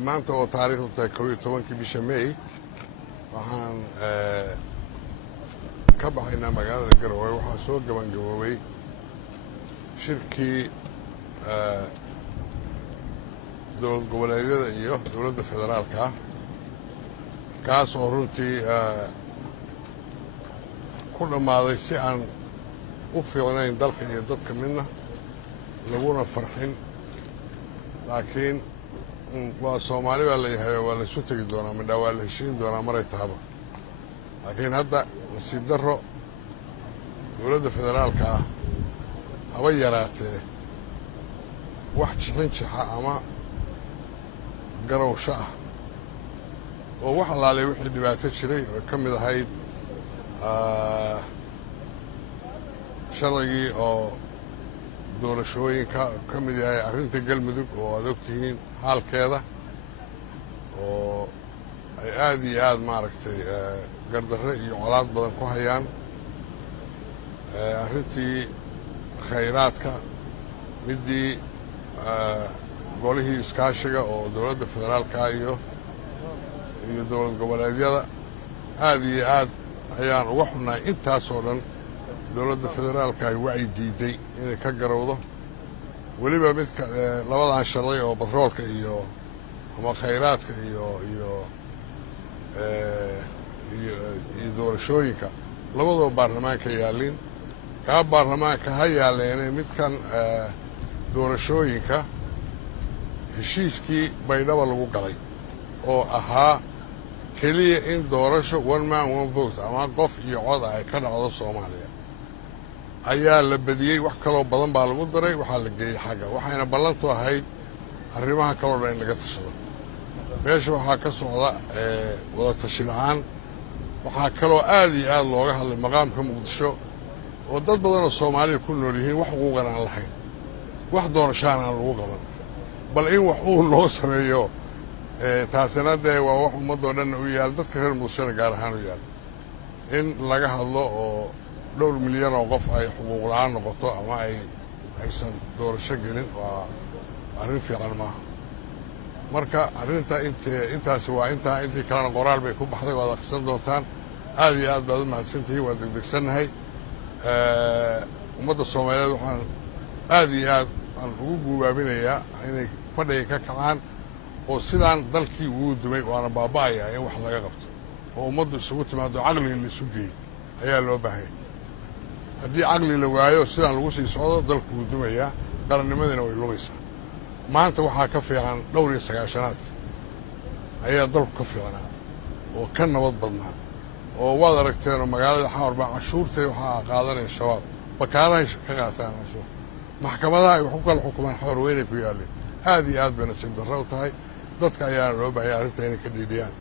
maanta oo taariikhdu tahay 11 bisha May waxaan ka baxaynaa magaalada Garowe waxaa soo gabagaboobay shirkii dowlad goboleedyada iyo dowladda federaalka kaas oo runtii ku dhammaaday si aan u fiicnayn dalka iyo dadka midna laguna farxin laakiin waa Soomaali baa la yahay waa la isu tagi doonaa midha waa la heshiin doonaa maray tahaba laakiin hadda nasiib darro dowladda federaalka haba yaraatee wax jixin-jixa ama garowsho ah oo wax alaalay wixii dhibaato jiray oo ka mid ahayd sharcigii oo doorashooyinka ka mid yahay arrinta galmudug oo aad ogtihiin xaalkeeda oo ay aad iyo aad maaragtay gardarre iyo colaad badan ku hayaan arrintii khayraadka midii golihii iskaashiga oo dowladda federaalka iyo dowlad goboleedyada aad iyo aad ayaan uga xunnahay intaasoo dhan dowladda federaalka ay wacyi diiday inay ka garowdo weliba midka labadan sharci oo batroolka iyo ama khayraadka iyo doorashooyinka labadoo baarlamaanka yaallin kaa baarlamaanka ha yaalleene midkan doorashooyinka heshiiskii baydhaba lagu galay oo ahaa keliya in doorasho one man one vote ama qof iyo cod ay ka dhacdo Soomaaliya ayaa la badiyey wax kaloo badan baa lagu daray waxaa la geeyey xagga waxayna ballantu ahayd arrimaha kaloo dhan in laga tashado meesha waxaa ka socda wada tashi la'aan waxaa kaloo aad iyo aad looga hadlay maqaamka muqdisho oo dad badan oo Soomaaliya ku nool yihiin wax xuquuqan aan lahayn wax doorashaan aan lagu qaban bal in wax uu loo sameeyo taasina dee waa wax ummadoo dhan u yaal dadka reer muqdishona gaar ahaan u yaal in laga hadlo oo dhowr milyan oo qof ay xuquuq la'aan noqoto ama aysan doorasho gelin waa arrin fiican maaha marka arrinta intaasi waa intii kalena qoraal bay ku baxday waad akhrisan doontaan aad iyo aad baad u mahadsantihiin waa degdegsannahay ummadda Soomaaliyeed waxaan aad iyo aad aan ugu guubaabinayaa inay fadhiga ka kacaan oo sidaan dalkii ugu dumay waana baaba'ayaa in wax laga qabto oo ummaddu isugu timaado caqliga la isu geeyey ayaa loo baahanya haddii caqli la waayo sidaan lagu sii socdo dalku wuu dumayaa qarannimadina way lumaysaa maanta waxaa ka fiican dhowr iyo sagaashanaadka ayaa dalku ka fiicnaa oo ka nabad badnaa oo waad aragteenoo magaalada xamar baa cashuurtay waxaa qaadanaya shabaab bakaarahay ka qaataan cashuur maxkamadaha ay wax ku kala xukumaan xamar weynay ku yaalleen aad iyo aad bay nasiib darro u tahay dadka ayaana loo baahaya arrinta inay ka dhiidhiyaan